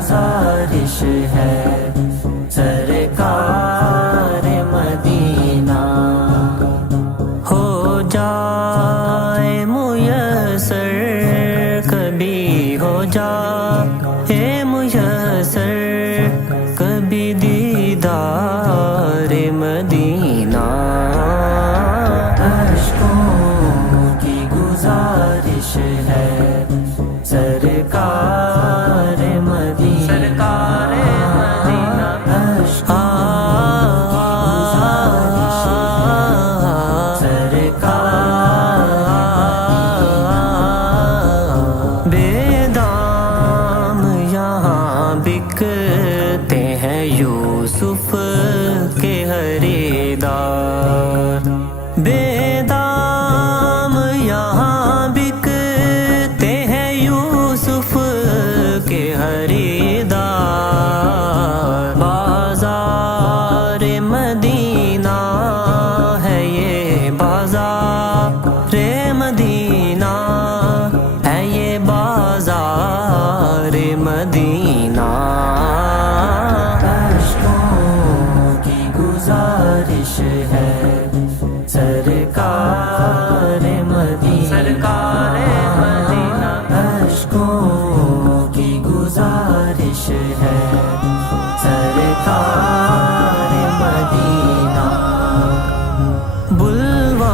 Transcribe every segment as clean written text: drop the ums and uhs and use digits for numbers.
گزارش ہے سرکار مدینہ، ہو جائے میسر کبھی، ہو جائے میسر کبھی دیدار مدینہ، اشکوں کی گزارش ہے سرکار مدینہ، سرکار مدینہ، بے دام یہاں بکتے ہیں یوسف کے خریدار، بے دام یہاں بکتے ہیں یوسف کے خریدار، بازار مدینہ ہے یہ، بازار مدینہ ہے یہ، بازار مدینہ، اشکوں کی گزارش ہے سرکار مدینہ، سرکار مدینہ، اشکوں کی گزارش ہے سرکار مدینہ،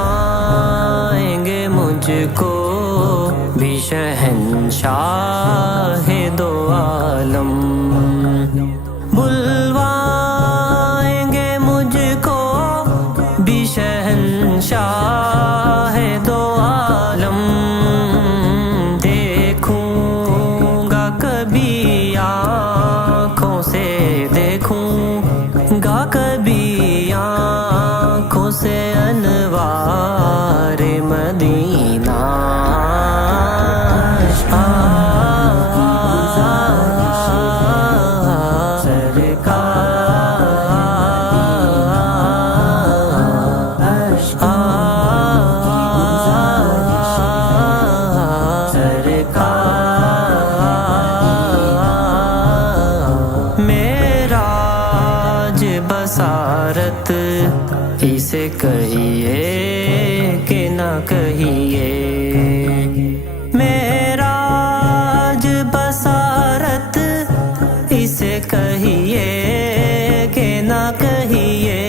بلوائیں گے مجھ کو بھی شہنشاہ دو عالم، بلوائیں گے مجھ کو بھی شہنشاہ دو عالم، دیکھوں گا کبھی آنکھوں سے، دیکھوں گا کبھی آنکھوں سے انوار مدینہ، معراج بصارت اسے کہیے کہ نہ کہیے، معراج بصارت اسے کہیے کہ نہ کہیے،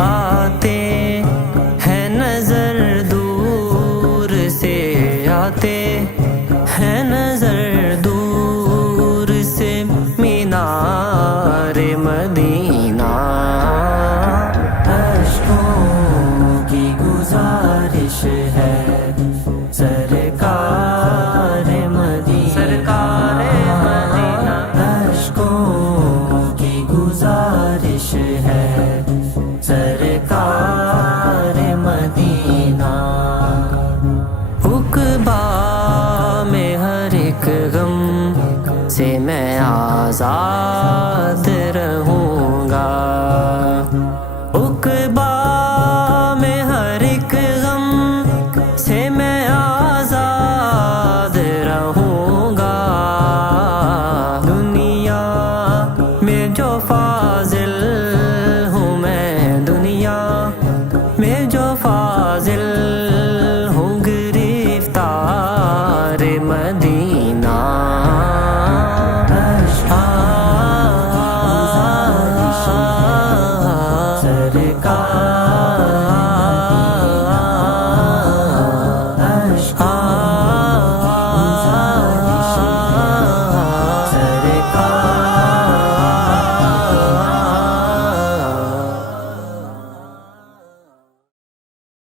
آتے ہیں نظر دور سے، آتے